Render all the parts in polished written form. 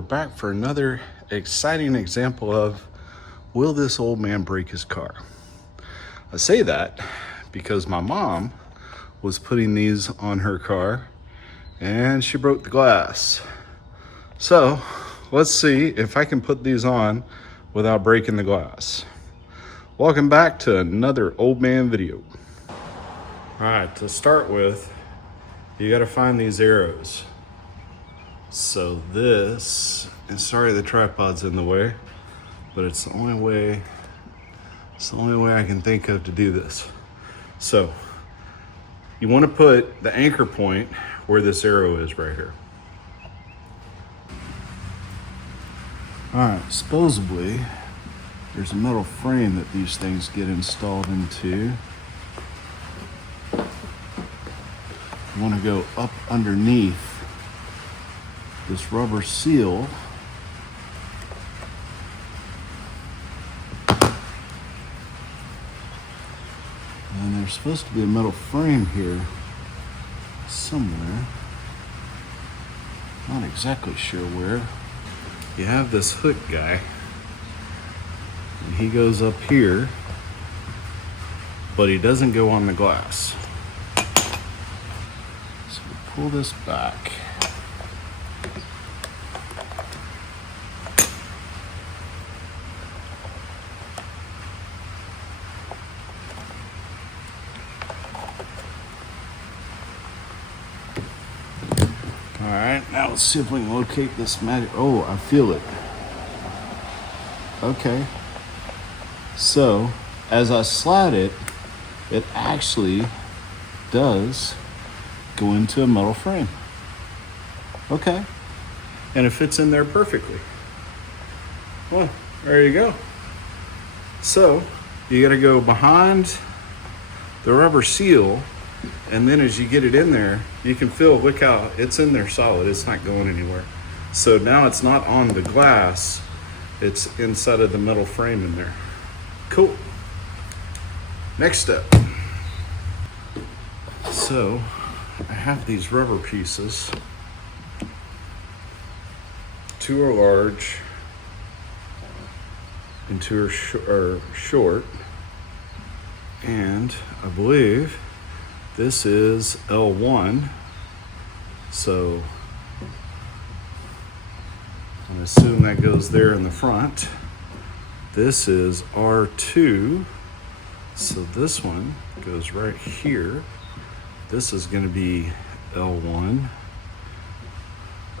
we're back for another exciting example of, will this old man break his car? I say that because my mom was putting these on her car and she broke the glass. So let's see if I can put these on without breaking the glass. Welcome back to another old man video. All right, to start with, you gotta find these arrows. So this, and sorry the tripod's in the way, but it's the only way I can think of to do this. So you want to put the anchor point where this arrow is right here. All right, supposedly there's a metal frame that these things get installed into. You want to go up underneath this rubber seal. And there's supposed to be a metal frame here somewhere. Not exactly sure where. You have this hook guy, and he goes up here, but he doesn't go on the glass. So we pull this back. All right, now let's see if we can locate this magic. Oh, I feel it. Okay. So, as I slide it, it actually does go into a metal frame. Okay. And it fits in there perfectly. Well, there you go. So, you gotta go behind the rubber seal, and then as you get it in there, you can feel, look how it's in there solid. It's not going anywhere. So now it's not on the glass, it's inside of the metal frame in there. Cool. Next step. So I have these rubber pieces. Two are large and two are short. And I believe this is L1, so I assume that goes there in the front. This is R2, so this one goes right here. This is going to be L1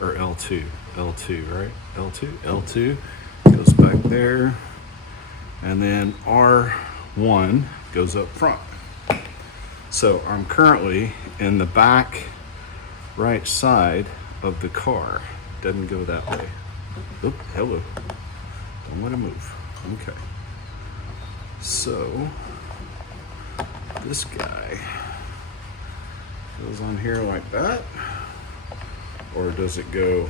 or L2, right? L2 goes back there, and then R1 goes up front. So I'm currently in the back right side of the car. Doesn't go that way. Oop, hello. Don't let it move. Okay. So this guy goes on here like that, or does it go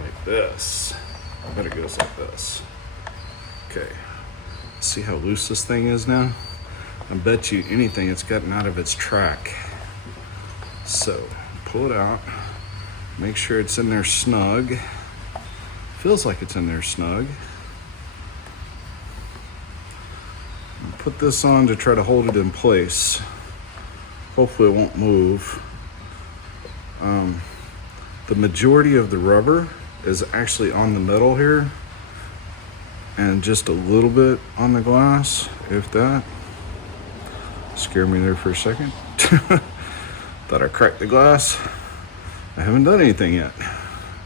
like this? I bet it goes like this. Okay. See how loose this thing is now? I bet you anything it's gotten out of its track. So pull it out, make sure it's in there snug. Feels like it's in there snug. Put this on to try to hold it in place. Hopefully it won't move. The majority of the rubber is actually on the metal here, and just a little bit on the glass, if that. Scared me there for a second. Thought I cracked the glass. I haven't done anything yet.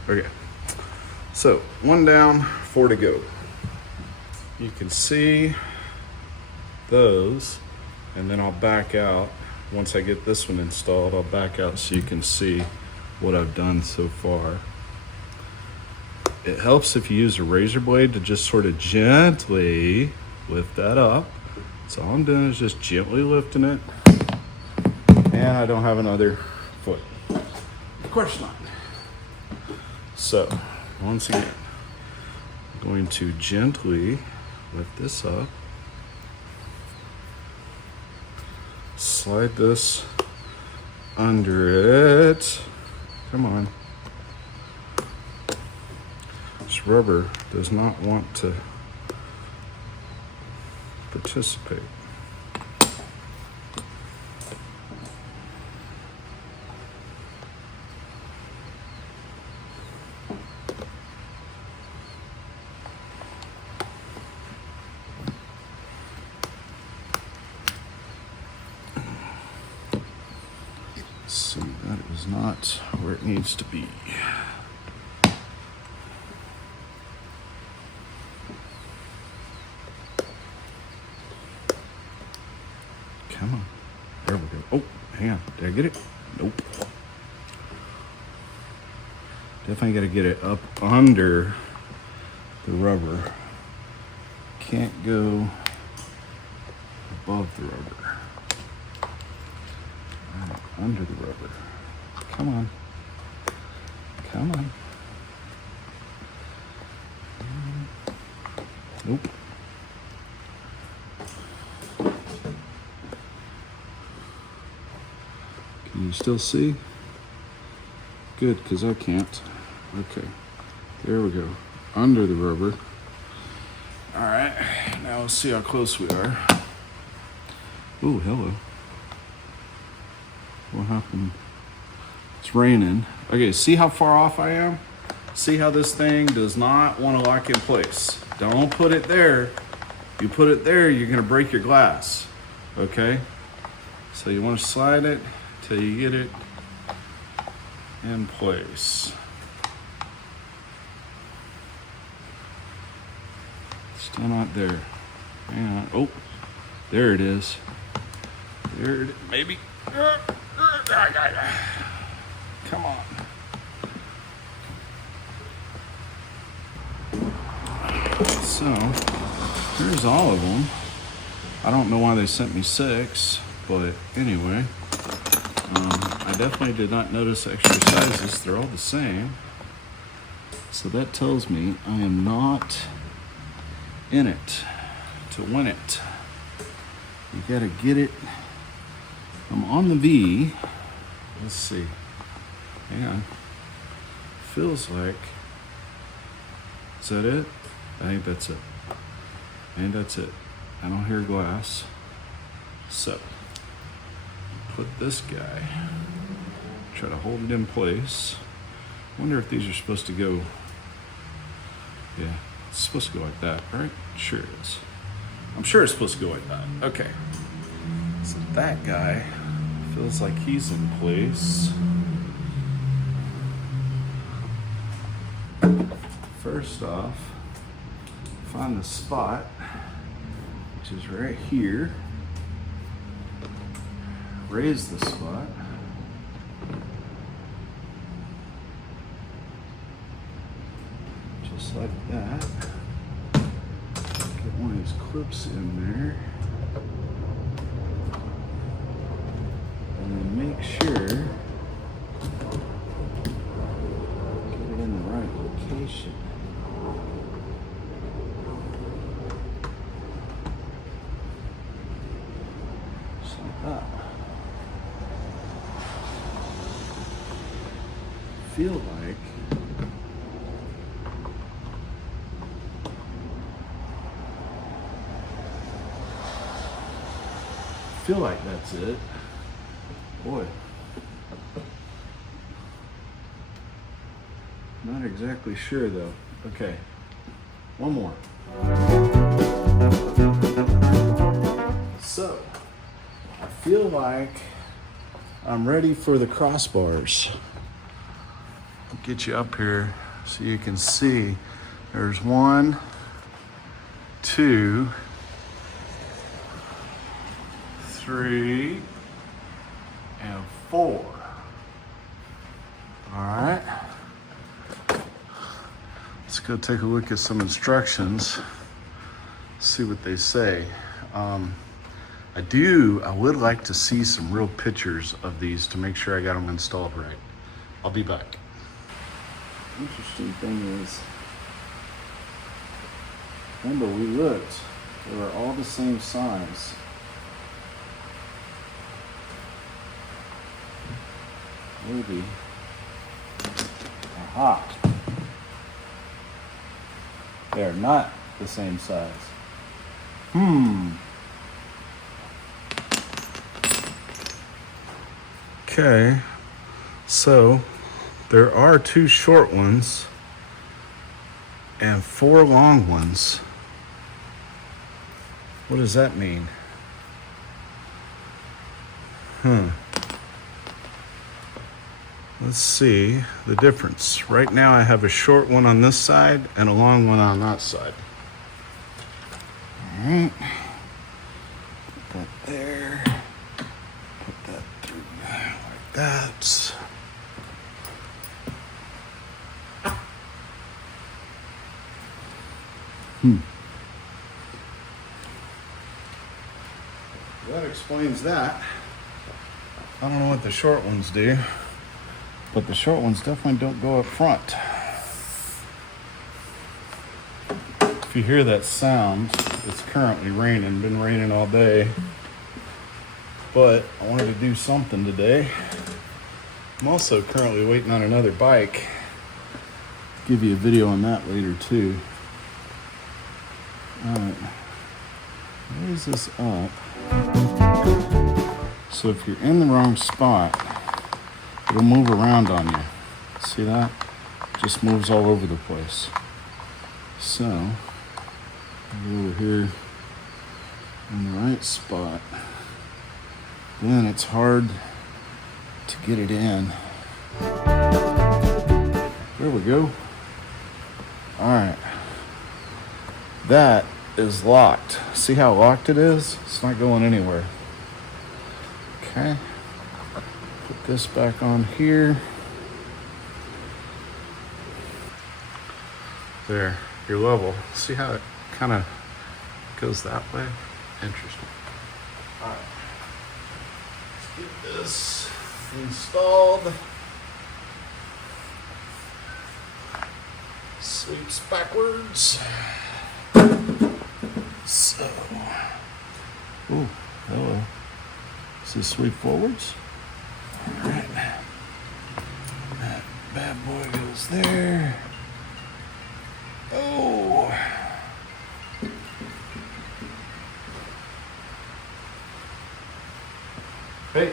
Okay, so 1 down, 4 to go. You can see those, and then I'll back out. Once I get this one installed, I'll back out so you can see what I've done so far. It helps if you use a razor blade to just sort of gently lift that up. So all I'm doing is just gently lifting it, and I don't have another foot. Of course not. So once again, I'm going to gently lift this up, slide this under it. Come on. This rubber does not want to participate. See, that is not where it needs to be. Come on. There we go. Oh, hang on. Did I get it? Nope. Definitely got to get it up under the rubber. Can't go above the rubber. Under the rubber. Come on. Come on. Nope. Can you still see? Good, because I can't. Okay. There we go. Under the rubber. All right. Now let's see how close we are. Ooh, hello. What happened? It's raining. Okay, see how far off I am? See how this thing does not want to lock in place. Don't put it there. You put it there, you're gonna break your glass. Okay? So you want to slide it till you get it in place. Still not there. Hang on. Oh, there it is. There it is. Maybe. Come on. So, here's all of them. I don't know why they sent me 6, but anyway. I definitely did not notice extra sizes. They're all the same. So that tells me I am not in it to win it. You gotta get it. I'm on the V. Let's see. Hang on. Feels like. Is that it? I think that's it. I think that's it. I don't hear glass. So, put this guy. Try to hold it in place. Wonder if these are supposed to go. Yeah, it's supposed to go like that, right? Sure it is. I'm sure it's supposed to go like that. Okay. So that guy feels like he's in place. First off, find the spot, which is right here. Raise the spot. Just like that. Get one of these clips in there. And then make sure get it in the right location. Just like that. Feel like that's it. Boy, not exactly sure though. Okay, one more. So, I feel like I'm ready for the crossbars. I'll get you up here so you can see. There's 1, 2, 3, and 4. All right. Let's go take a look at some instructions, see what they say. I would like to see some real pictures of these to make sure I got them installed right. I'll be back. Interesting thing is, remember we looked, they were all the same size. Maybe. Aha. They're not the same size. Okay, so there are 2 short ones and 4 long ones. What does that mean? Let's see the difference. Right now I have a short one on this side and a long one on that side. All right. Put that there. Put that through like that. That explains that. I don't know what the short ones do, but the short ones definitely don't go up front. If you hear that sound, it's currently raining. Been raining all day, but I wanted to do something today. I'm also currently waiting on another bike. Give you a video on that later too. All right, raise this up. So if you're in the wrong spot, it'll move around on you. See that? It just moves all over the place. So, over here in the right spot, then it's hard to get it in. There we go. All right. That is locked. See how locked it is? It's not going anywhere. Okay. Put this back on here. There, you're level. See how it kind of goes that way? Interesting. All right. Let's get this installed. Sweeps backwards. So, oh, hello. Is this sweep forwards? All right. That bad boy goes there. Oh. Hey.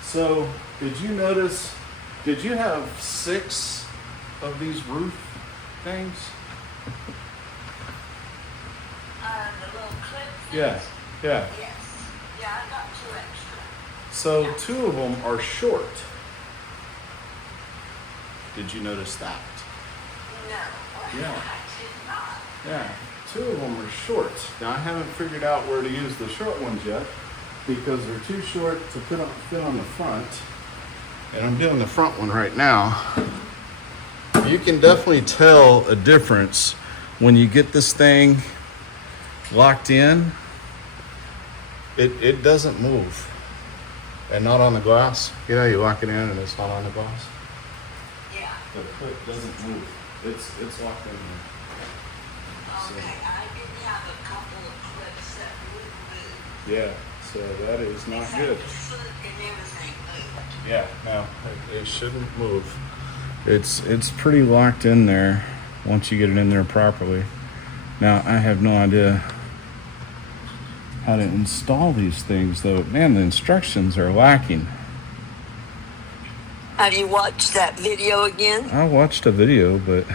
So, did you notice, did you have 6 of these roof things? The little clip things? Yeah, yeah. Yes. Yeah, I got 2 extra. So Yeah. 2 of them are short. Did you notice that? No. Yeah. I did not. Yeah, 2 of them are short. Now I haven't figured out where to use the short ones yet because they're too short to fit on the front. And I'm doing the front one right now. You can definitely tell a difference when you get this thing locked in. It doesn't move. And not on the glass. You know, you lock it in and it's not on the glass. Yeah. The clip doesn't move. It's locked in there. So, Okay, I did have a couple of clips that would move. yeah, so that is not good. The foot and everything moved. Yeah, no, it shouldn't move. It's pretty locked in there once you get it in there properly. Now, I have no idea how to install these things though. Man, the instructions are lacking. Have you watched that video again? I watched a video, but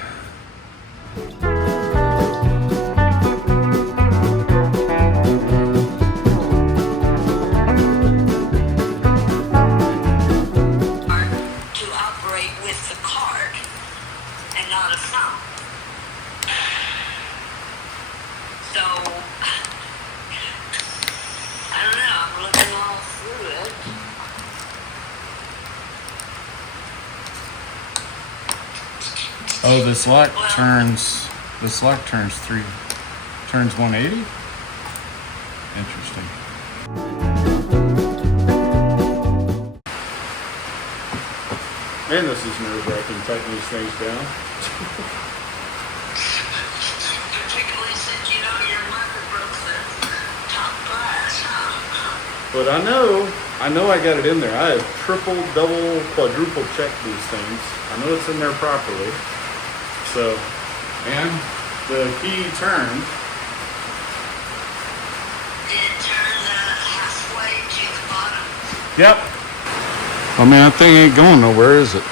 To operate with the card and not a thumb. So, I don't know, I'm looking all through it. oh, this lock turns 180? Interesting. Man, this is nerve-wracking, tightening these things down. Particularly since you know your mother broke the top glass, huh? But I know I got it in there. I have triple, double, quadruple checked these things. I know it's in there properly. So, And the key turned. Did it turn halfway to the bottom? Yep. I mean, that thing ain't going nowhere, is it?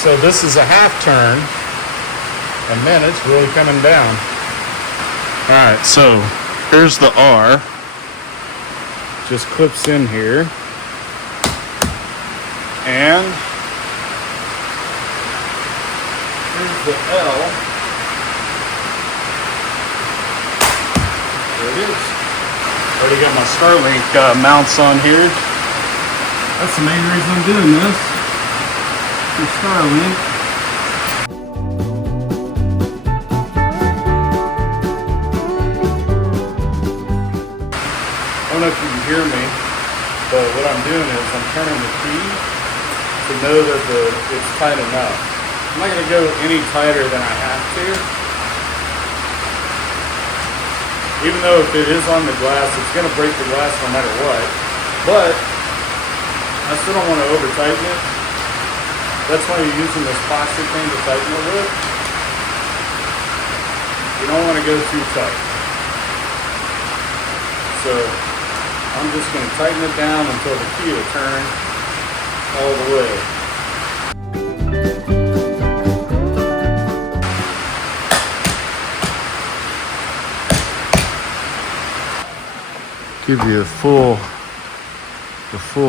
So this is a half turn, and then it's really coming down. All right, so here's the R. Just clips in here. And here's the L. There it is. Already got my Starlink mounts on here. That's the main reason I'm doing this. For Starlink. I don't know if you can hear me, but what I'm doing is I'm turning the key to know that it's tight enough. I'm not going to go any tighter than I have to. Even though if it is on the glass, it's going to break the glass no matter what. But I still don't want to over tighten it. That's why you're using this plastic thing to tighten it with. You don't want to go too tight. So I'm just going to tighten it down until the key will turn all the way. Give you the full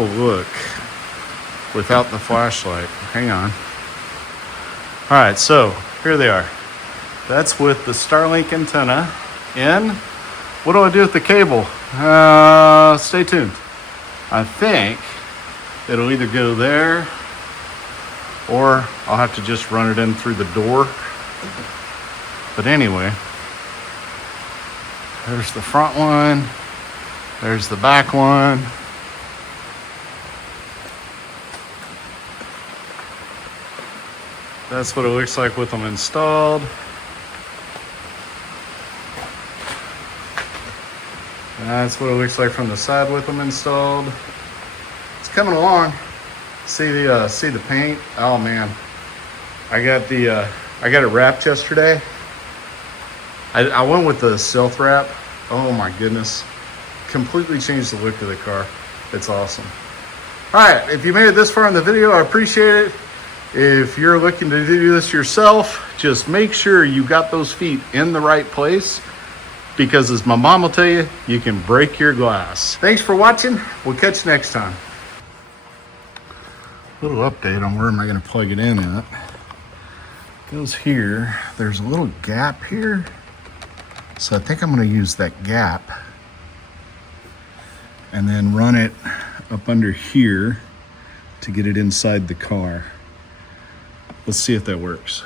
look without the flashlight. Hang on. All right, so here they are. That's with the Starlink antenna in. What do I do with the cable? Stay tuned. I think it'll either go there or I'll have to just run it in through the door. But anyway, there's the front one. There's the back one. That's what it looks like with them installed. That's what it looks like from the side with them installed. It's coming along. See the paint? Oh man, I got it wrapped yesterday. I went with the stealth wrap. Oh my goodness, completely changed the look of the car. It's awesome. All right, if you made it this far in the video, I appreciate it. If you're looking to do this yourself, just make sure you got those feet in the right place, because as my mom will tell you, you can break your glass. Thanks for watching. We'll catch you next time. Little update on where am I going to plug it in at. Goes here. There's a little gap here. So I think I'm going to use that gap and then run it up under here to get it inside the car. Let's see if that works.